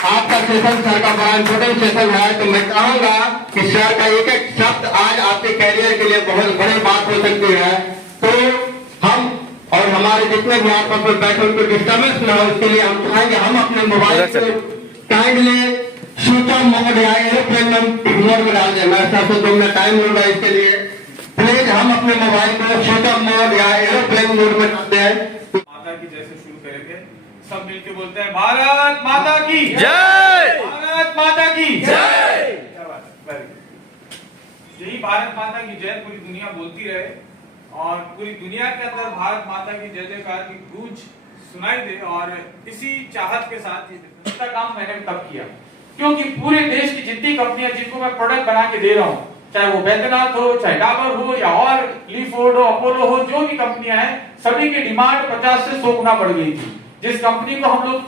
आपका session sir का बड़ा इम्पोर्टेंट सेशन है, तो मैं चाहूंगा कि सर का एक एक शब्द आज आपके कैरियर के लिए बहुत बड़ी बात हो सकती है। तो हम और हमारे जितने भी आपस में बैठे उनको डिस्टर्बेंस न हो, इसके लिए हम चाहेंगे हम अपने मोबाइल को काइंडली स्विच ऑफ मोड या एयरप्लेन मोड में डाल दें। मैं सर से 2 मिनट टाइम लूंगा इसके लिए। प्लीज हम अपने मोबाइल को स्विच ऑफ मोड या एयरप्लेन मोड में डाल दें। माता की जैसे शुरू करेंगे, सब मिलके बोलते हैं भारत माता की जय, भारत माता की जय। क्या बात है, वेरी गुड। यही भारत माता की जय पूरी दुनिया बोलती रहे और पूरी दुनिया के अंदर भारत माता की जय जयकार की गूंज सुनाई दे। और इसी चाहत के साथ इसका काम मैंने तब किया क्योंकि पूरे देश की जितनी कंपनियां जिनको मैं प्रोडक्ट बना के दे रहा हूं, चाहे वो बैद्यनाथ हो, चाहे डाबर हो या और लीफोर्ड हो, अपोलो हो, जो भी कंपनियां हैं, सभी की डिमांड 50 से 100 गुना बढ़ गई थी। जिस कंपनी को हम लोग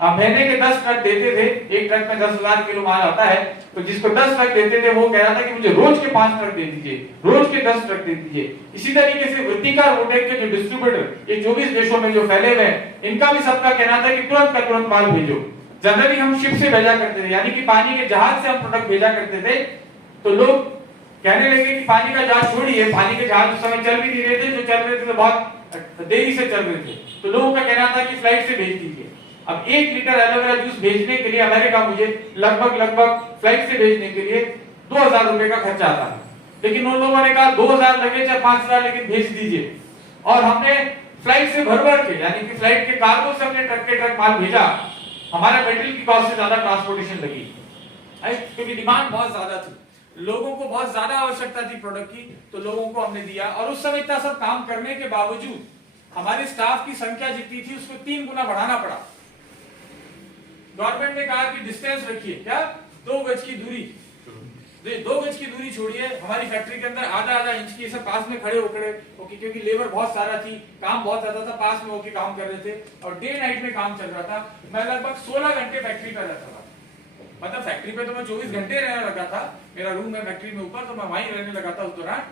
महीने के 10 ट्रक देते थे, एक ट्रक में 10,000 किलो माल आता है, तो जिसको 10 ट्रक देते थे वो कह रहा था कि मुझे रोज के 5 ट्रक दे दीजिए, रोज के 10 ट्रक दे दीजिए। इसी तरीके से वृत्तिका रोटेक के जो डिस्ट्रीब्यूटर ये 24 देशों में जो फैले हुए हैं, इनका भी सबका कहना था कि तुरंत का तुरंत माल भेजो। जनरली हम शिप से भेजा करते थे, यानी कि पानी के जहाज से हम प्रोडक्ट भेजा करते थे। तो लोग कहने लगे कि पानी का जहाज छोड़िए, पानी के जहाज उस समय चल भी नहीं रहे थे, जो चल रहे थे तो बहुत देरी से चल रहे थे। तो लोगों का कहना था कि फ्लाइट से भेज दीजिए। अब 1 लीटर एलोवेरा जूस भेजने के लिए अमेरिका मुझे लगभग फ्लाइट से भेजने के लिए 2,000 रुपए का खर्चा आता है, लेकिन उन लोगों ने कहा 2,000 लगे चाहे 5,000 लेकिन भेज दीजिए। और हमने फ्लाइट से भर के, यानी कि फ्लाइट के कार्गो से हमने ट्रक के ट्रक माल भेजा। हमारा मेटेरियल की कॉस्ट से ज्यादा ट्रांसपोर्टेशन लगी, क्योंकि डिमांड बहुत ज्यादा थी, लोगों को बहुत ज्यादा आवश्यकता थी प्रोडक्ट की, तो लोगों को हमने दिया। और उस समय इतना सब काम करने के बावजूद हमारे स्टाफ की संख्या जितनी थी उसको 3 गुना बढ़ाना पड़ा। गवर्नमेंट ने कहा कि डिस्टेंस रखिए, क्या 2 गज की दूरी, 2 गज की दूरी छोड़िए। हमारी फैक्ट्री के अंदर आधा इंच की सब पास में खड़े होकर, क्योंकि लेबर बहुत सारा थी, काम बहुत ज्यादा था, पास में होकर काम कर रहे थे और डे नाइट में काम चल रहा था। मैं लगभग 16 घंटे फैक्ट्री पर रहता था। मतलब फैक्ट्री पे तो मैं 24 घंटे रहने लगा था, मेरा रूम है फैक्ट्री में ऊपर, तो मैं वहीं रहने लगा था उस दौरान।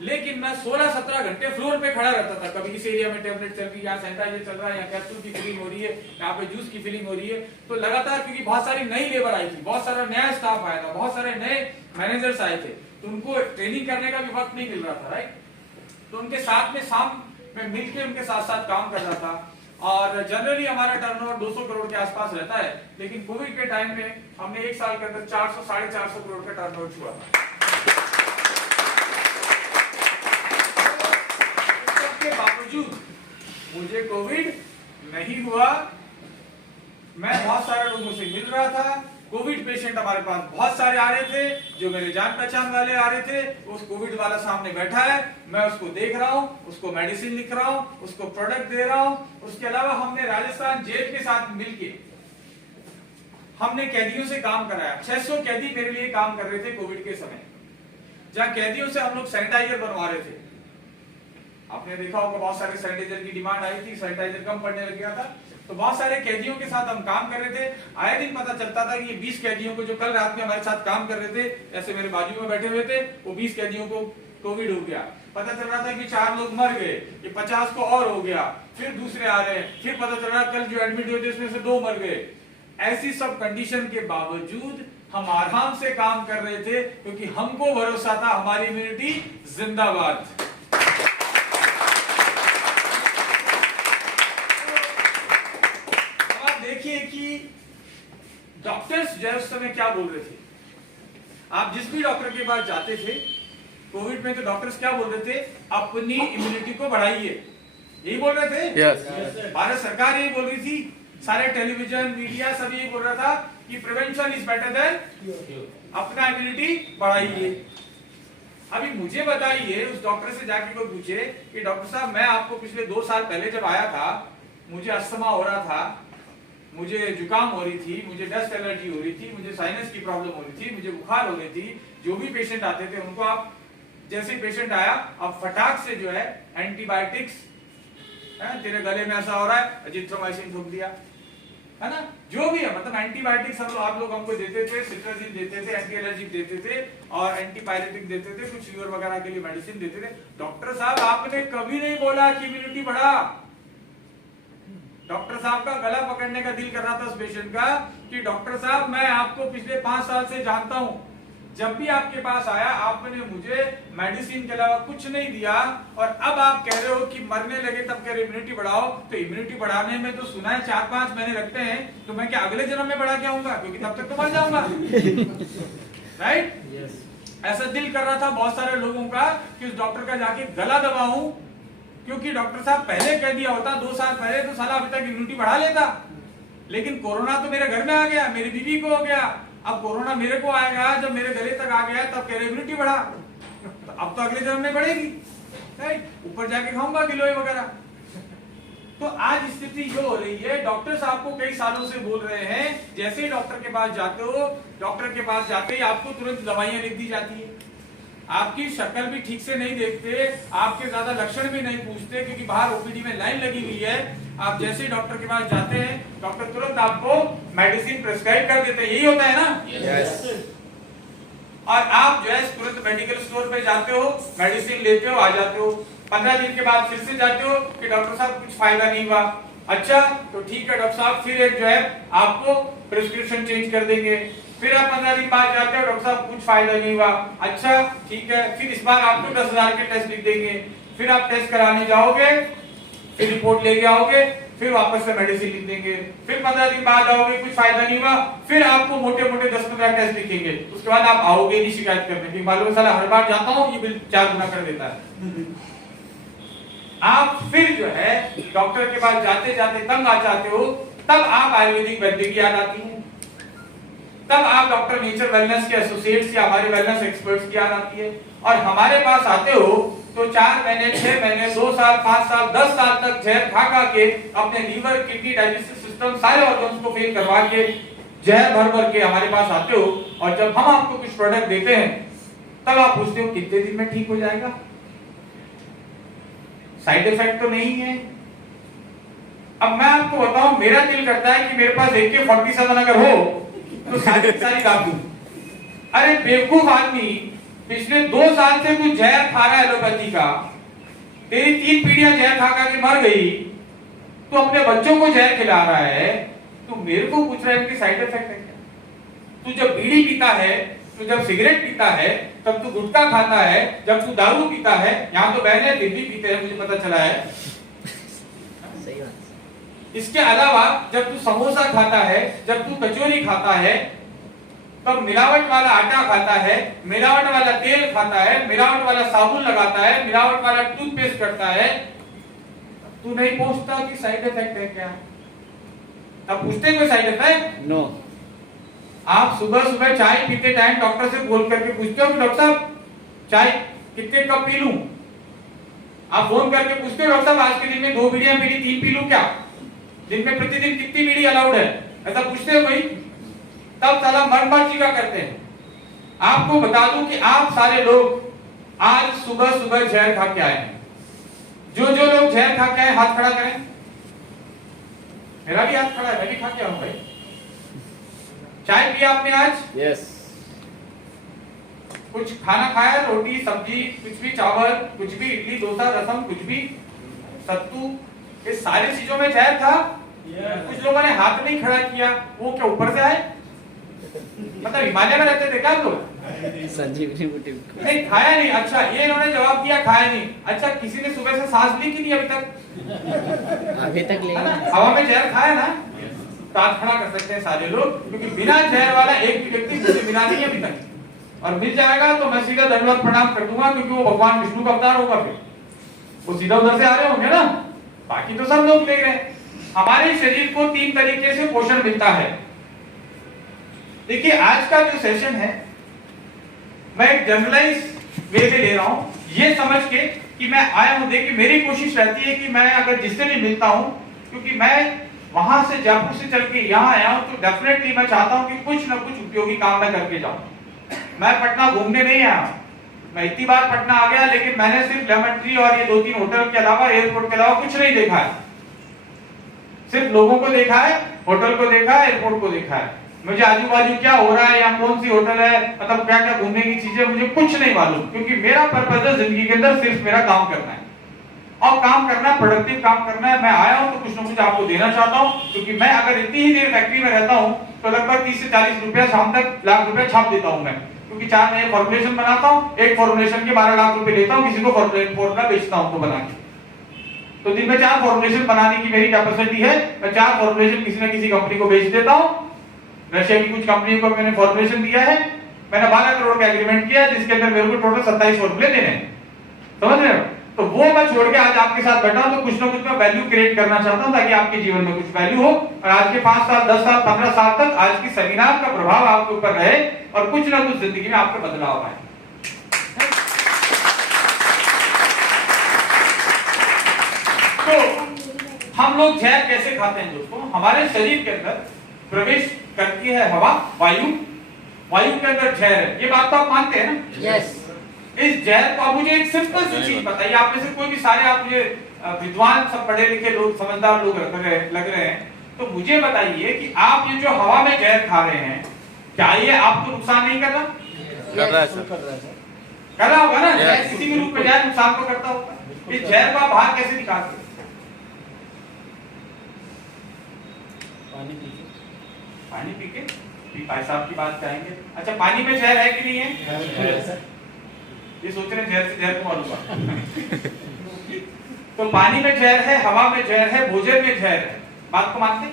लेकिन मैं 16-17 घंटे फ्लोर पे खड़ा रहता था। कभी इस एरिया में टेबलेट चल रही है, यहाँ सैनिटाइजर चल रहा है, यहाँ कैप्सूल की फिलिंग हो रही है, यहाँ पे जूस की फिलिंग हो रही है। तो लगातार, क्योंकि बहुत सारी नई लेबर आई थी, बहुत सारा नया स्टाफ आया था, बहुत सारे नए मैनेजर्स आए थे, तो उनको ट्रेनिंग करने का भी वक्त नहीं मिल रहा था, राइट। तो उनके साथ में शाम में मिलकर उनके साथ साथ काम कर रहा था। और जनरली हमारा टर्नओवर 200 करोड़ के आसपास रहता है, लेकिन कोविड के टाइम में हमने 1 साल के अंदर 400-450 करोड़ का टर्नओवर छुआ था। इसके बावजूद मुझे कोविड नहीं हुआ। मैं बहुत सारे लोगों से मिल रहा था। कोविड पेशेंट हमारे पास बहुत सारे आ रहे थे, जो मेरे जान पहचान वाले आ रहे थे। उस कोविड वाला सामने बैठा है, मैं उसको देख रहा हूं, उसको मेडिसिन लिख रहा हूं, उसको प्रोडक्ट दे रहा हूं। उसके अलावा हमने राजस्थान जेल के साथ मिलके हमने कैदियों से काम कराया। 600 कैदी मेरे लिए काम कर रहे थे कोविड के समय, जहां कैदियों से हम लोग सैनिटाइजर बनवा रहे थे। आपने देखा होगा बहुत सारे सैनिटाइजर की डिमांड आई थी, सैनिटाइजर कम पड़ने लग गया था, तो बहुत सारे कैदियों के साथ हम काम कर रहे थे। आए दिन पता चलता था कि ये 20 कैदियों को जो कल रात में हमारे साथ काम कर रहे थे, ऐसे मेरे बाजू में बैठे हुए थे, वो 20 कैदियों को कोविड हो गया। पता चल रहा था कि 4 लोग मर गए, ये 50 को और हो गया, फिर दूसरे आ रहे हैं, फिर पता चल रहा कल जो एडमिट हुए थे उसमें से 2 मर गए। ऐसी सब कंडीशन के बावजूद हम आराम से काम कर रहे थे, क्योंकि हमको भरोसा था हमारी इम्यूनिटी जिंदाबाद। देखिए कि डॉक्टर्स जो है उस समय क्या बोल रहे थे। आप जिस भी डॉक्टर के पास जाते थे कोविड में, तो डॉक्टर्स क्या बोल रहे थे, अपनी इम्यूनिटी को बढ़ाइए, यही बोल रहे थे। yes. भारत सरकार यही बोल रही थी, सारे टेलीविजन मीडिया सब यही बोल रहा था कि प्रिवेंशन इज बेटर देन अपना इम्यूनिटी बढ़ाइए। अभी मुझे बताइए, उस डॉक्टर से जाके कोई पूछे कि डॉक्टर साहब मैं आपको पिछले 2 साल पहले जब आया था, मुझे अस्थमा हो रहा था, मुझे जुकाम हो रही थी, मुझे डस्ट एलर्जी हो रही थी, मुझे साइनस की प्रॉब्लम हो रही थी, मुझे बुखार हो रही थी, जो भी पेशेंट आते थे उनको आप, जैसे पेशेंट आया आप फटाक से जो है एंटीबायोटिक्स, तेरे गले में ऐसा हो रहा है अजिथ्रोमाइसिन ठोक दिया, है ना, जो भी है, मतलब एंटीबायोटिक्स आप लोग हमको देते थे, सिट्राजिन देते थे, एंटी एलर्जिक देते थे और एंटीपायरेटिक देते थे, कुछ फीवर वगैरह के लिए मेडिसिन देते थे। डॉक्टर साहब आपने कभी नहीं बोला कि इम्यूनिटी बढ़ा। डॉक्टर साहब का गला पकड़ने पकड़ने का दिल कर रहा था उस पेशेंट का कि डॉक्टर साहब मैं आपको पिछले 5 साल से जानता हूं, जब भी आपके पास आया आपने मुझे मेडिसिन के अलावा कुछ नहीं दिया, और अब आप कह रहे हो कि मरने लगे तब कह रहे इम्यूनिटी बढ़ाओ। तो इम्यूनिटी बढ़ाने में तो सुना है 4-5 महीने लगते हैं, तो मैं क्या अगले जन्म में बढ़ा के आऊंगा, क्योंकि तब तक तो मर जाऊंगा। राइट? ऐसा दिल कर रहा था बहुत सारे लोगों का कि उस डॉक्टर का जाके गला दबाऊं, क्योंकि डॉक्टर साहब पहले कह दिया होता 2 साल पहले तो साला अभी तक इम्यूनिटी बढ़ा लेता। लेकिन कोरोना तो मेरे घर में आ गया, मेरी बीवी को हो गया, अब कोरोना मेरे को आएगा, जब मेरे गले तक आ गया तब कह रहे इम्यूनिटी बढ़ा, तो अब तो अगले जन्म में बढ़ेगी। राइट? ऊपर जाके खाऊंगा गिलोय वगैरह। तो आज स्थिति ये हो रही है, डॉक्टर्स आपको कई सालों से बोल रहे हैं, जैसे ही डॉक्टर के पास जाते हो, डॉक्टर के पास जाते ही आपको तुरंत दवाइयां लिख दी जाती है, आपकी शक्ल भी ठीक से नहीं देखते, आपके ज्यादा लक्षण भी नहीं पूछते, क्योंकि बाहर ओपीडी में लाइन लगी हुई है। आप जैसे ही डॉक्टर के पास जाते हैं, डॉक्टर तुरंत आपको मेडिसिन प्रिस्क्राइब कर देते हैं, यही होता है ना? यस। और आप जो है तुरंत मेडिकल स्टोर पे जाते हो, मेडिसिन लेते हो, आ जाते हो। 15 दिन के बाद फिर से जाते हो कि डॉक्टर साहब कुछ फायदा नहीं हुआ। अच्छा तो ठीक है डॉक्टर साहब, फिर एक जो है आपको प्रिस्क्रिप्शन चेंज कर देंगे। फिर आप 15 दिन बाद जाते हो, डॉक्टर साहब कुछ फायदा नहीं हुआ। अच्छा ठीक है, फिर इस बार आपको 10,000 के टेस्ट लिख देंगे। फिर आप टेस्ट कराने जाओगे, फिर रिपोर्ट लेके आओगे, फिर वापस से मेडिसिन लिख देंगे। फिर 15 दिन बाद आओगे, कुछ फायदा नहीं हुआ, फिर आपको मोटे मोटे 10-15 टेस्ट लिखेंगे। उसके बाद आप आओगे नहीं शिकायत करने की, मालूम साला हर बार जाता हूँ ये बिल 4 गुना कर देता है। आप फिर जो है डॉक्टर के पास जाते जाते तंग आ जाते हो, तब आप आयुर्वेदिक वैद्य की याद आती है, तब आप डॉक्टर नेचर वेलनेस के एसोसिएट्स या हमारे वेलनेस एक्सपर्ट्स की याद आती है। और हमारे पास आते हो तो 4 महीने, 6 महीने, 2 साल, 5 साल, 10 साल तक जहर खा खा के अपने लीवर, किडनी, डाइजेस्टिव सिस्टम सारे ऑर्गन्स को फेल करवा के जहर भर भर के हमारे पास आते हो। और जब हम आपको कुछ प्रोडक्ट देते हैं तब आप पूछते हो कितने दिन में ठीक हो जाएगा, साइड इफेक्ट तो नहीं है। अब मैं आपको बताऊं, मेरा दिल करता है कि मेरे पास AK-47 अगर हो तो सारी दाब दूं। अरे बेवकूफ आदमी, पिछले 2 साल से तू जहर खा रहा है एलोपैथी का, तेरी 3 पीढ़ियां जहर खा खा के मर गई, तू अपने बच्चों को जहर खिला रहा है, तू मेरे को पूछ रहा है कि साइड इफेक्ट है क्या? तू जब बीड़ी पीता है, तू जब सिगरेट पीता है, तब तू गुटखा खाता है, जब तू दारू पीता है, यहाँ तो बहने फिर भी पीते हैं, मुझे पता चला है। सही बात। इसके अलावा जब तू समोसा खाता है, जब तू कचौरी खाता है, तब मिलावट वाला आटा खाता है, मिलावट वाला तेल खाता है, मिलावट वाला साबुन लगाता है, मिलावट वाला टूथपेस्ट करता है, तू नहीं पूछता कि साइड इफेक्ट है क्या? अब पूछते कोई साइड इफेक्ट? नो। आप सुबह सुबह चाय पीते टाइम डॉक्टर से बोल करके पूछते हो कि डॉक्टर साहब चाय कितने कप पी लूं? आप फोन करके पूछते हो डॉक्टर साहब आज के दिन में 2 बीड़ियां पी ली, 3 पी लूं क्या? दिन में प्रतिदिन कितनी बीड़ी अलाउड है? ऐसा पूछते हो कोई? तब साला मनमर्जी का करते हैं। आपको बता दूं कि आप सारे लोग आज सुबह सुबह जहर खा के आए हैं। जो जो लोग जहर खा के आए हाथ खड़ा करें। मेरा भी हाथ खड़ा है, मैं भी खा के आऊं भाई। चाय पिया आपने आज? यस। कुछ खाना खाया, रोटी सब्जी कुछ भी, चावल कुछ भी, इडली डोसा रसम कुछ भी, सत्तू, इस सारी चीजों में जहर था। कुछ लोगों ने हाथ नहीं खड़ा किया, वो क्या ऊपर से आए? मतलब हिमालय में रहते थे क्या लोग? संजीवनी बूटी नहीं खाया नहीं। अच्छा ये इन्होंने जवाब दिया खाया नहीं। अच्छा किसी ने सुबह से सांस ली कि नहीं अभी तक? अभी तक ले हवा में जहर खाया ना? तो हाथ खड़ा कर सकते हैं सारे लोग, क्योंकि बिना जहर वाला एक भी व्यक्ति मुझे मिला नहीं अभी तक, और मिल जाएगा तो मैं सीधा दंडवत प्रणाम कर दूंगा, क्योंकि वो भगवान विष्णु का अवतार होगा। फिर वो सीधा उधर से आ रहे होंगे ना, बाकी तो सब लोग ले रहे हैं। हमारे शरीर को 3 तरीके से पोषण मिलता है। देखिए आज का जो सेशन है मैं एक जनरलाइज वे में ले रहा हूं, ये समझ के कि मैं आया हूं। देखिए मेरी कोशिश रहती है कि मैं अगर जिससे भी मिलता हूं, क्योंकि मैं वहां से जयपुर से चल के यहाँ आया हूं, तो डेफिनेटली मैं चाहता हूं कि कुछ ना कुछ उपयोगी काम मैं करके जाऊं। मैं पटना घूमने नहीं आया, मैं इतनी बार पटना आ गया, लेकिन मैंने सिर्फ लेमन ट्री और ये 2-3 होटल के अलावा, एयरपोर्ट के अलावा कुछ नहीं देखा है। सिर्फ लोगों को देखा है, होटल को देखा है, एयरपोर्ट को देखा है। मुझे आजू बाजू क्या हो रहा है, यहाँ कौन सी होटल है, मतलब क्या क्या घूमने की चीजें, मुझे कुछ नहीं मालूम, क्योंकि मेरा पर्पस है जिंदगी के अंदर सिर्फ मेरा काम करना है। और काम करना, प्रोडक्टिव काम करना है। मैं आया हूं तो कुछ ना कुछ आपको देना चाहता हूं, क्योंकि मैं अगर इतनी ही देर फैक्ट्री में रहता हूं तो लगभग 30 से 40 रुपया शाम तक लाख रुपया छाप देता हूं मैं, क्योंकि 4 नए फॉर्मुलेशन बनाता हूं, एक फॉर्मुलेशन के 12 लाख रुपए लेता हूं, किसी को फॉर्मूला बेचता हूं तो बना के। तो दिन में 4 फॉर्मुलेशन बनाने की मेरी कैपेसिटी है। मैं 4 फॉर्मुलेशन किसी न किसी कंपनी को बेच देता हूं। रशिया की कुछ कंपनी को मैंने फॉर्मुलेशन दिया है, मैंने 12 करोड़ का एग्रीमेंट किया, जिसके अंदर मेरे को टोटल 27 फॉर्मूले देने हैं, समझ रहे हो? तो वो मैं छोड़ के आज आपके साथ बैठा हूं, तो कुछ ना कुछ मैं वैल्यू क्रिएट करना चाहता हूं, ताकि आपके जीवन में कुछ वैल्यू हो और आज के 5 साल, 10 साल, 15 साल तक आज की सेमिनार का प्रभाव आपके ऊपर रहे और कुछ ना कुछ जिंदगी में आपका बदलाव आए। तो हम लोग जहर कैसे खाते हैं दोस्तों? हमारे शरीर के अंदर प्रवेश करती है हवा, वायु, वायु के अंदर जहर है, ये बात तो आप मानते हैं ना? यस। इस जहर को आप मुझे एक सिंपल सी चीज बताइए, आप में से कोई भी, सारे आप मुझे विद्वान, सब पढ़े लिखे लोग, समझदार लोग लग रहे हैं, तो मुझे बताइए कि आप ये जो हवा में जहर खा रहे हैं, क्या ये आपको नुकसान नहीं कर रहा? कर रहा है सर। कर रहा होगा ना? किसी भी रूप में जहर नुकसान तो करता होगा। इस जहर को आप बाहर कैसे निकालते? पानी पी के? भाई साहब की बात चाहेंगे। अच्छा, पानी में जहर है कि नहीं है? ये सोच रहे हैं जहर से जहर को मालूम। तो पानी में जहर है, हवा में जहर है, भोजन में जहर है, बात को मानते?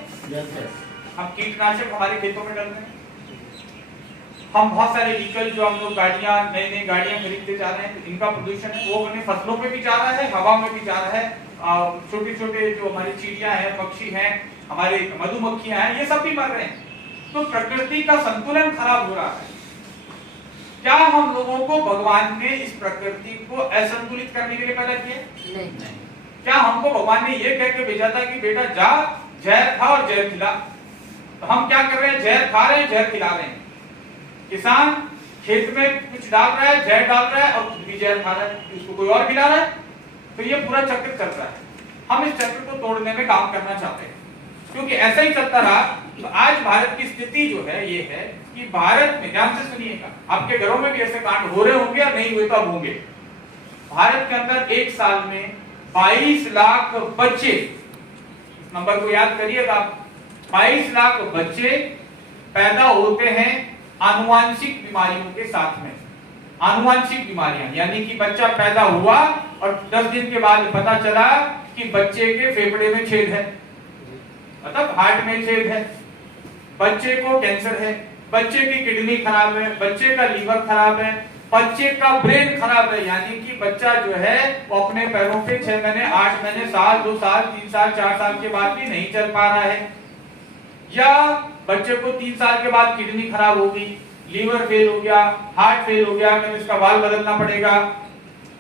हम कीटनाशक हमारे खेतों में डालते हैं, हम बहुत सारे व्हीकल जो हम लोग गाड़ियां, नई नई गाड़ियां खरीदते जा रहे हैं, इनका प्रदूषण है वो अपने फसलों पे भी जा रहा है, हवा में भी जा रहा है। छोटे छोटे जो हमारी चिड़िया हैं, पक्षी हैं, हमारे मधुमक्खियां हैं, ये सब भी मर रहे हैं। तो प्रकृति का संतुलन खराब हो रहा है। क्या हम लोगों को भगवान ने इस प्रकृति को असंतुलित करने के लिए पैदा किया? नहीं। क्या हमको भगवान ने ये कह के भेजा था कि बेटा जा जहर खा और जहर खिला? तो हम क्या कर रहे हैं? जहर खा रहे हैं, जहर खिला रहे हैं। किसान खेत में कुछ डाल रहा है, जहर डाल रहा है और खुद भी जहर खा रहा है, उसको कोई और खिला रहा है। तो ये पूरा चक्र चल रहा है। हम इस चक्र को तोड़ने में काम करना चाहते हैं, क्योंकि ऐसा ही चलता रहा तो आज भारत की स्थिति जो है ये है कि भारत में, ध्यान से सुनिएगा, आपके घरों में भी ऐसे कांड हो रहे होंगे और नहीं हुए तो अब होंगे। भारत के अंदर एक साल में 22 लाख बच्चे, नंबर को याद करिएगा, 22 लाख बच्चे पैदा होते हैं आनुवांशिक बीमारियों के साथ में। आनुवांशिक बीमारियां यानी कि बच्चा पैदा हुआ और 10 दिन के बाद पता चला कि बच्चे के फेफड़े में छेद है, मतलब हार्ट में छेद है, बच्चे को कैंसर है, बच्चे की किडनी खराब है, बच्चे का लीवर खराब है, बच्चे का ब्रेन खराब है, यानी कि बच्चा जो है वो अपने पैरों पे 6 महीने, 8 महीने, साल, 2 साल, 3 साल, 4 साल के बाद भी नहीं चल पा रहा है। या बच्चे को 3 साल के बाद किडनी खराब होगी, लीवर फेल हो गया, हार्ट फेल हो गया, तो इसका वाल्व बदलना पड़ेगा,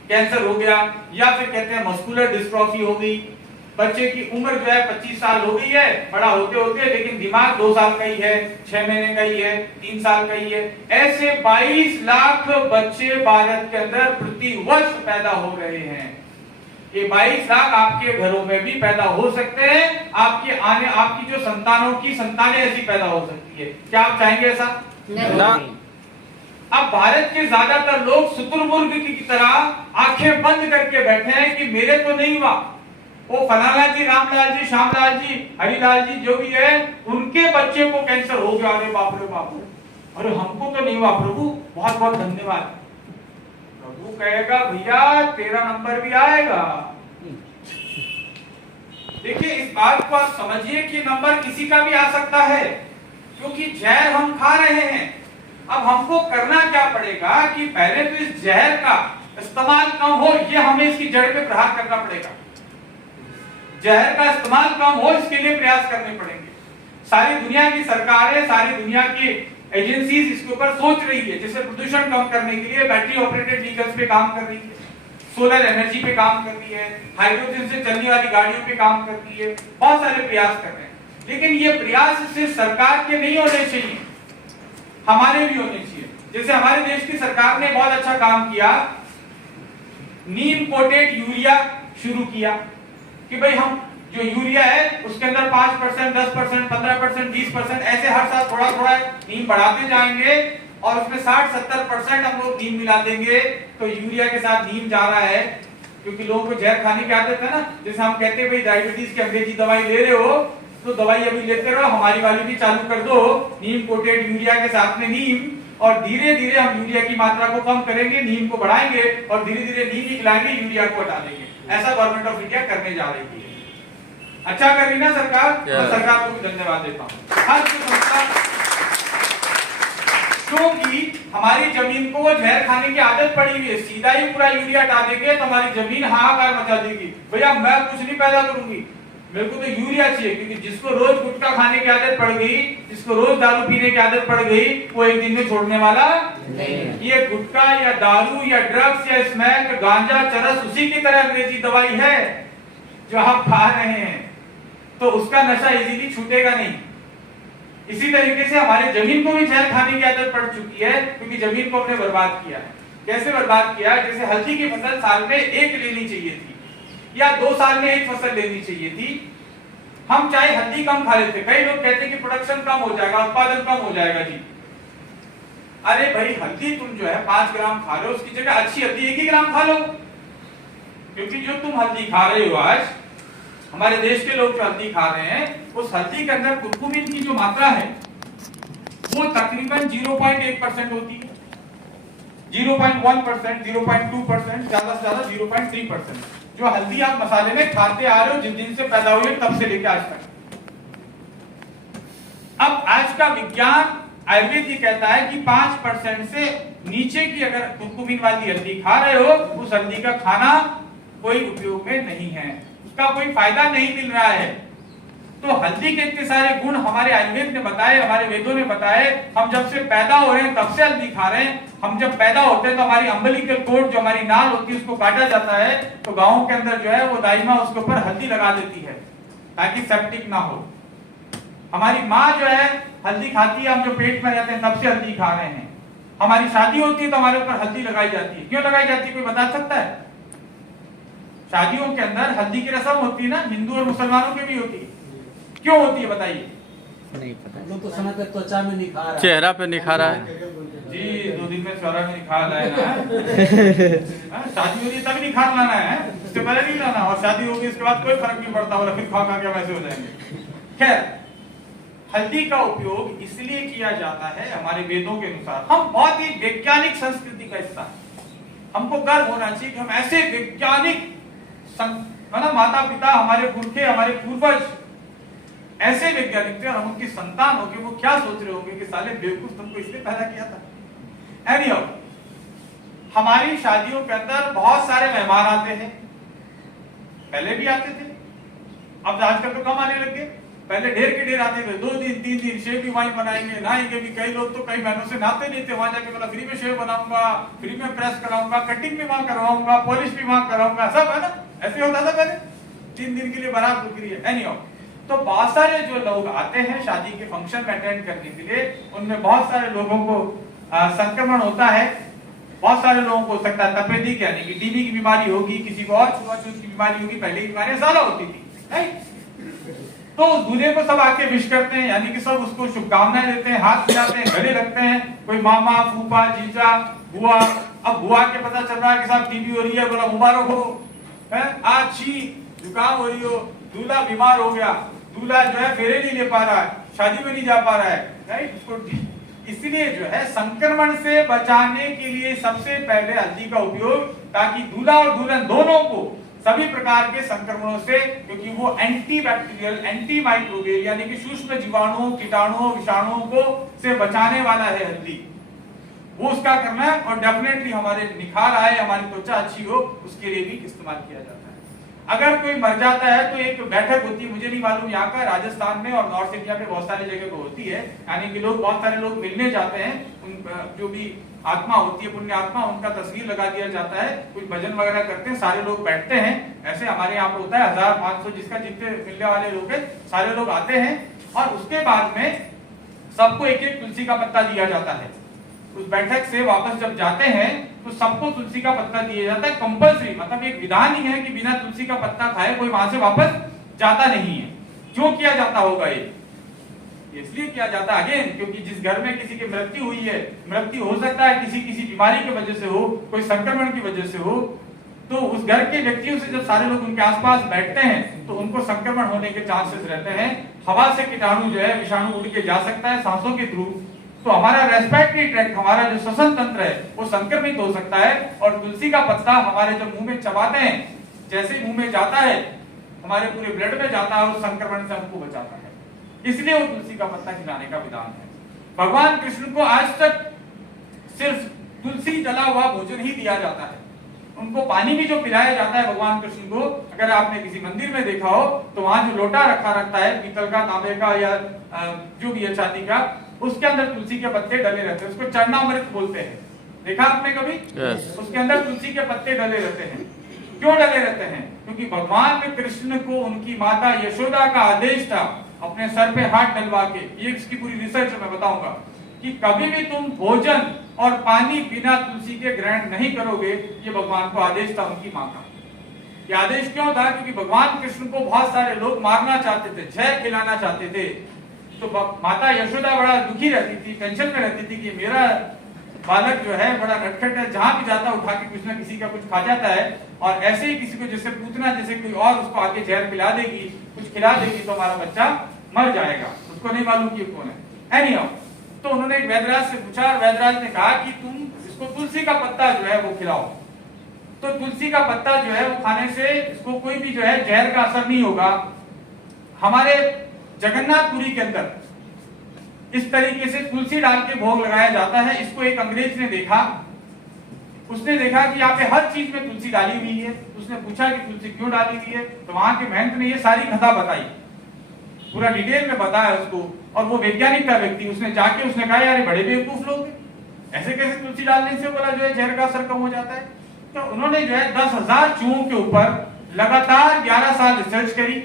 कैंसर हो गया, या फिर कहते हैं मस्कुलर डिस्ट्रॉफी हो गई। बच्चे की उम्र जो है 25 साल हो गई है बड़ा होते होते, लेकिन दिमाग 2 साल का ही है, 6 महीने का ही है, 3 साल का ही है। ऐसे 22 लाख बच्चे भारत के अंदर प्रति वर्ष पैदा हो रहे हैं। ये 22 लाख आपके घरों में भी पैदा हो सकते हैं, आपकी जो संतानों की संतानें ऐसी पैदा हो सकती है। क्या आप चाहेंगे ऐसा? नहीं। अब भारत के ज्यादातर लोग शुतुरमुर्ग की तरह आंखें बंद करके बैठे हैं कि मेरे तो नहीं हुआ, वो फलाना जी, रामलाल जी, श्यामलाल जी, हरिलाल जी जो भी है, उनके बच्चे को कैंसर हो गया। अरे बाप रे बाप रे, अरे हमको तो नहीं हुआ प्रभु, बहुत बहुत धन्यवाद। प्रभु कहेगा भैया तेरा नंबर भी आएगा। देखिए इस बात को आप समझिए कि नंबर किसी का भी आ सकता है, क्योंकि जहर हम खा रहे हैं। अब हमको करना क्या पड़ेगा कि पहले तो इस जहर का इस्तेमाल कम हो, ये हमें इसकी जड़ पे प्रहार करना पड़ेगा। जहर का इस्तेमाल कम हो इसके लिए प्रयास करने पड़ेंगे। सारी दुनिया की सरकारें, सारी दुनिया की एजेंसीज इसके ऊपर सोच रही है, जैसे प्रदूषण कम करने के लिए बैटरी ऑपरेटेड व्हीकल्स पे काम कर रही है, सोलर एनर्जी पे काम कर रही है, हाइड्रोजन से चलने वाली गाड़ियों पे काम कर रही है, बहुत सारे प्रयास कर रहे हैं। लेकिन ये प्रयास सिर्फ सरकार के नहीं होने चाहिए, हमारे भी होने चाहिए। जैसे हमारे देश की सरकार ने बहुत अच्छा काम किया, नीम कोटेड यूरिया शुरू किया कि भाई हम जो यूरिया है उसके अंदर 5%, 10%, 15%, 20% ऐसे हर साल थोड़ा थोड़ा नीम बढ़ाते जाएंगे और उसमें 60-70% हम लोग नीम मिला देंगे, तो यूरिया के साथ नीम जा रहा है, क्योंकि लोगों को जहर खाने की आदत है ना। जैसे हम कहते हैं भाई डायबिटीज की अंग्रेजी दवाई ले रहे हो तो दवाई अभी लेते रहो, हमारी वाली भी चालू कर दो, नीम कोटेड यूरिया के साथ में नीम, और धीरे धीरे हम यूरिया की मात्रा को कम करेंगे, नीम को बढ़ाएंगे और धीरे धीरे नीम ही खिलाएंगे, यूरिया को हटा देंगे। ऐसा गवर्नमेंट ऑफ इंडिया करने जा रही है। अच्छा कर रही ना सरकार, मैं सरकार को भी धन्यवाद देता हूँ। हर संस्था, क्योंकि हमारी जमीन को वो जहर खाने की आदत पड़ी हुई है, सीधा ही पूरा यूरिया हटा देंगे तो हमारी जमीन हाहाकार मचा देगी। भैया मैं कुछ नहीं पैदा करूंगी, मेरे को तो यूरिया चाहिए, क्योंकि जिसको रोज गुटखा खाने की आदत पड़ गई, जिसको रोज दारू पीने की आदत पड़ गई, वो एक दिन में छोड़ने वाला नहीं। ये गुटखा या दारू या ड्रग्स या स्मैक, गांजा, चरस उसी की तरह अंग्रेजी दवाई है जो आप खा रहे हैं, तो उसका नशा इजीली छूटेगा नहीं। इसी तरीके से हमारे जमीन को भी जहर खाने की आदत पड़ चुकी है, क्योंकि जमीन को हमने बर्बाद किया है। कैसे बर्बाद किया? जैसे हल्दी की फसल साल में एक लेनी चाहिए थी या 2 साल में एक फसल लेनी चाहिए थी, हम चाहे हल्दी कम खा लेते। कई लोग कहते हैं कि प्रोडक्शन कम हो जाएगा, उत्पादन कम हो जाएगा जी। अरे भाई हल्दी तुम जो है 5 ग्राम खा रहे हो, उसकी जगह अच्छी हल्दी 1 ही ग्राम खा लो, क्योंकि जो तुम हल्दी खा रहे हो आज, हमारे देश के लोग जो हल्दी खा रहे हैं, उस हल्दी के अंदर कुर्कुमिन की जो मात्रा है वो तकरीबन 0.1% होती है, 0.1%, 0.2%, ज्यादा से ज्यादा 0.3%। जो हल्दी आप मसाले में खाते आ रहे हो जिस दिन से पैदा हुए तब से लेकर आज तक। अब आज का विज्ञान आयुर्वेद ये कहता है कि 5% से नीचे की अगर कुर्कुमिन वाली हल्दी खा रहे हो, उस हल्दी का खाना कोई उपयोग में नहीं है, उसका कोई फायदा नहीं मिल रहा है। तो हल्दी के इतने सारे गुण हमारे आयुर्वेद ने बताए, हमारे वेदों ने बताए। हम जब से पैदा हो रहे हैं तब से हल्दी खा रहे हैं। हम जब पैदा होते हैं तो हमारी अम्बिलिकल कोर्ड, जो हमारी नाल होती है, उसको काटा जाता है, तो गांव के अंदर जो है वो दाई माँ उसके ऊपर हल्दी लगा देती है ताकि सेप्टिक ना हो। हमारी माँ जो है हल्दी खाती है, हम जो पेट में रहते हैं तब से हल्दी खा रहे हैं। हमारी शादी होती है तो हमारे ऊपर हल्दी लगाई जाती है। क्यों लगाई जाती है, कोई बता सकता है? शादियों के अंदर हल्दी की रस्म होती है ना, हिंदू और मुसलमानों के भी होती है। क्यों होती है बताइए? नहीं पता। तो समय पे त्वचा में निखार, चेहरा पे निखार है जी, 2 दिन में चेहरा में निखार लाना है। शादी हो रही तभी निखार लाना है, इससे पहले नहीं लाना। और शादी होगी इसके बाद कोई फर्क नहीं पड़ता, और फिर खा खा के वैसे हो जाएंगे। खैर, हल्दी का उपयोग इसलिए किया जाता है हमारे वेदों के अनुसार। हम बहुत ही वैज्ञानिक संस्कृति का हिस्सा, हमको गर्व होना चाहिए कि हम ऐसे वैज्ञानिक माता पिता, हमारे पुरखे, हमारे पूर्वज ऐसे वैज्ञानिक थे, और हम उनकी संतान होंगे। वो क्या सोच रहे होंगे कि साले बेवकूफ, तुमको इसलिए पैदा किया था। एनीहाउ, हमारी शादियों के अंदर बहुत सारे मेहमान आते हैं, पहले भी आते थे, अब आजकल तो कम आने लग गए। पहले ढेर के ढेर आते थे, 2 दिन 3 दिन शेव भी वहीं बनाएंगे, नहाएंगे भी। कई लोग तो कई महीनों से नहाते नहीं थे, वहां जाके बोला फ्री में शेव बनाऊंगा, फ्री में प्रेस कराऊंगा, कटिंग भी वहां करवाऊंगा, पॉलिश भी वहां कराऊंगा, सब है ना। ऐसे होता था पहले, 3 दिन के लिए बारात रुक रही है। एनीहाउ, तो बहुत सारे जो लोग आते हैं शादी के फंक्शन में अटेंड करने के लिए, उनमें बहुत सारे लोगों को संक्रमण होता है। बहुत सारे लोगों को हो सकता है तपेदिक यानी कि टीबी की बीमारी होगी, किसी को और छुआछूत की बीमारी होगी। पहले की बीमारियां ज्यादा होती थी, तो दूल्हे को सब आके विश करते हैं, यानी कि सब उसको शुभकामनाएं देते हैं, हाथ मिलाते हैं, गले लगते हैं। कोई मामा, फूफा, जीजा, बुआ। अब बुआ के पता चल रहा है कि साहब टीबी हो रही है, बोला मुबारक हो, आज छी जुकाम हो रही हो, दूल्हा बीमार हो गया, दूल्हा जो है फेरे नहीं ले पा रहा है, शादी में नहीं जा पा रहा है, राइट। उसको इसलिए जो है संक्रमण से बचाने के लिए सबसे पहले हल्दी का उपयोग, ताकि दूल्हा और दुल्हन दोनों को सभी प्रकार के संक्रमणों से, क्योंकि वो एंटी बैक्टीरियल, एंटी माइक्रोबियल यानी कि सूक्ष्म जीवाणुओं, कीटाणुओं, विषाणुओं को से बचाने वाला है हल्दी, वो उसका करना है। और डेफिनेटली हमारे निखार आए, हमारी त्वचा अच्छी हो, उसके लिए भी इस्तेमाल किया जाता है। अगर कोई मर जाता है तो एक बैठक होती है, मुझे नहीं मालूम यहाँ का, राजस्थान में और नॉर्थ इंडिया में बहुत सारी जगह को होती है, यानी कि लोग, बहुत सारे लोग मिलने जाते हैं, उन जो भी आत्मा होती है, पुण्य आत्मा, उनका तस्वीर लगा दिया जाता है, कुछ भजन वगैरह करते हैं, सारे लोग बैठते हैं। ऐसे हमारे यहाँ पे होता है, 1500 जिसका जितने मिलने वाले लोग हैं, सारे लोग आते हैं, और उसके बाद में सबको एक एक तुलसी का पत्ता दिया जाता है। उस बैठक से वापस जब जाते हैं तो सबको तुलसी का पत्ता दिया जाता है, कंपल्सरी, मतलब एक विधान ही है कि बिना तुलसी का पत्ता खाए कोई वहां से वापस जाता नहीं है। क्यों किया जाता होगा ये? इसलिए किया जाता है अगेन, क्योंकि जिस घर में किसी की मृत्यु हुई है, मृत्यु हो सकता है किसी बीमारी की वजह से हो, कोई संक्रमण की वजह से हो, तो उस घर के व्यक्तियों से जब सारे लोग उनके आसपास बैठते हैं तो उनको संक्रमण होने के चांसेस रहते हैं। हवा से कीटाणु जो है विषाणु उड़ के जा सकता है सांसों के थ्रू, तो हमारा रेस्पिरेटरी ट्रैक्ट, हमारा जो श्वसन तंत्र है वो संक्रमित हो सकता है। और तुलसी का पत्ता हमारे जब मुंह में चबाते हैं, जैसे ही मुंह में जाता है हमारे पूरे ब्लड में जाता है और संक्रमण से हमको बचाता है, इसलिए वो तुलसी का पत्ता खिलाने का विधान है। भगवान कृष्ण को आज तक सिर्फ तुलसी डला हुआ भोजन ही दिया जाता है। उनको पानी भी जो पिलाया जाता है भगवान कृष्ण को, अगर आपने किसी मंदिर में देखा हो तो वहां जो लोटा रखा रहता है पीतल का, तांबे का या जो भी है चांदी का, उसके अंदर तुलसी के पत्ते डले रहते हैं। उसको चरणामृत बोलते हैं, देखा आपने कभी? उसके अंदर तुलसी के पत्ते डले रहते हैं। क्यों डले रहते हैं? क्योंकि भगवान कृष्ण को उनकी माता यशोदा का आदेश था अपने सर पे हाथ डलवा के, ये इसकी पूरी रिसर्च मैं बताऊंगा, कि कभी भी तुम भोजन और पानी बिना तुलसी के ग्रहण नहीं करोगे। ये भगवान को आदेश था उनकी मां का। ये आदेश क्यों था? क्योंकि भगवान कृष्ण को बहुत सारे लोग मारना चाहते थे, जहर खिलाना चाहते थे। तो माता यशोदा बड़ा दुखी रहती थी, टेंशन में रहती थी कि मेरा बालक जो है बड़ा नटखट है, जहां भी जाता उठा के कुछ ना किसी का कुछ खा जाता है, और ऐसे ही किसी को जैसे पूतना जैसे कोई और उसको आके जहर पिला देगी, कुछ खिला देगी तो हमारा बच्चा मर जाएगा। उसको नहीं मालूम कि कौन है। एनीहाउ, तो उन्होंने एक वैद्यराज से पूछा, वैद्यराज ने कहा कि तुम इसको तुलसी का पत्ता जो है वो खिलाओ। तो तुलसी का पत्ता जो है वो खाने से इसको कोई भी जो है जहर का असर नहीं होगा। हमारे जगन्नाथपुरी के अंदर इस तरीके से तुलसी डाल के भोग लगाया जाता है। इसको एक अंग्रेज ने देखा, उसने देखा कि यहाँ पे हर चीज में तुलसी डाली हुई है। उसने पूछा कि तुलसी क्यों डाली हुई है, तो वहां के महंत ने ये सारी कथा बताई, पूरा डिटेल में बताया उसको। और वो वैज्ञानिक था व्यक्ति, उसने जाके उसने कहा यार बड़े बेवकूफ लोग हैं, ऐसे कैसे तुलसी डालने से बोला जो है जहर का असर कम हो जाता है। तो उन्होंने जो है 10,000 चूहों के ऊपर लगातार 11 साल रिसर्च करी।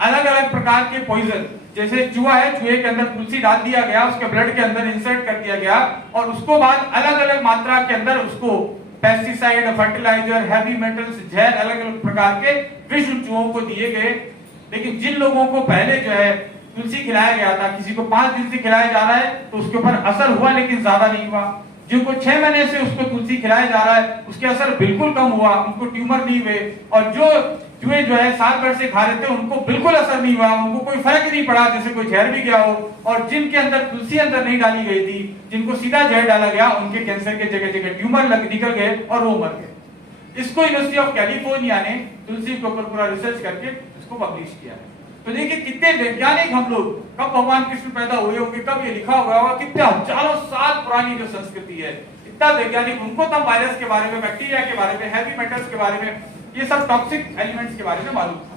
अलग अलग प्रकार के पॉइजन, जैसे चूहा है, चूहे के अंदर तुलसी डाल दिया गया, उसके ब्लड के अंदर इंसर्ट कर दिया गया, और उसको बाद अलग अलग मात्रा के अंदर उसको पेस्टिसाइड, फर्टिलाइजर, हैवी मेटल्स, जहर अलग अलग प्रकार के विष चूहों को दिए गए। लेकिन जिन लोगों को पहले जो है तुलसी खिलाया गया था, किसी को 5 दिन से खिलाया जा रहा है तो उसके ऊपर असर हुआ लेकिन ज्यादा नहीं हुआ। जिनको 6 महीने से उसको तुलसी खिलाया जा रहा है उसके असर बिल्कुल कम हुआ, उनको ट्यूमर नहीं हुए। और जो चूहे जो है साल भर से खा रहे थे उनको बिल्कुल असर नहीं हुआ, उनको कोई फर्क नहीं पड़ा जैसे कोई जहर भी गया हो। और जिनके अंदर तुलसी अंदर नहीं डाली गई थी, जिनको सीधा जहर डाला गया, उनके कैंसर के जगह जगह ट्यूमर निकल गए और वो मर गए। इसको यूनिवर्सिटी ऑफ कैलिफोर्निया ने तुलसी के ऊपर पूरा रिसर्च करके इसको पब्लिश किया है। तो देखिए कितने वैज्ञानिक हम लोग, कब भगवान कृष्ण पैदा हुए होंगे, कब ये लिखा हुआ होगा, कितने हजारों साल पुरानी जो संस्कृति है, इतना वैज्ञानिक, उनको तो वायरस के बारे में, बैक्टीरिया के बारे में, हैवी मेटल्स के बारे में, ये सब टॉक्सिक एलिमेंट्स के बारे में मालूम था।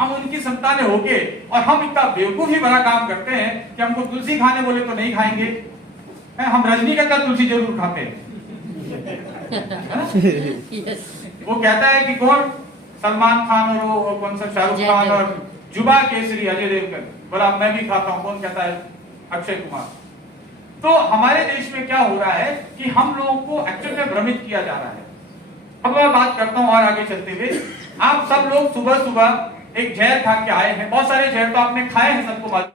हम उनकी संतानें होके और हम इतना बेवकूफी भरा काम करते हैं कि हमको तुलसी खाने बोले तो नहीं खाएंगे। हम रजनीगंधा तुलसी जरूर खाते हैं। वो कहता है कि कौन, सलमान खान और कौन सा शाहरुख खान और जुबा केसरी अजय देवगन, बोला मैं भी खाता हूं। कौन कहता है? अक्षय कुमार। तो हमारे देश में क्या हो रहा है कि हम लोगों को एक्चुअल में भ्रमित किया जा रहा है। अब मैं बात करता हूं और आगे चलते हुए, आप सब लोग सुबह सुबह एक जहर खा के आए हैं, बहुत सारे जहर तो आपने खाए हैं, सबको मालूम।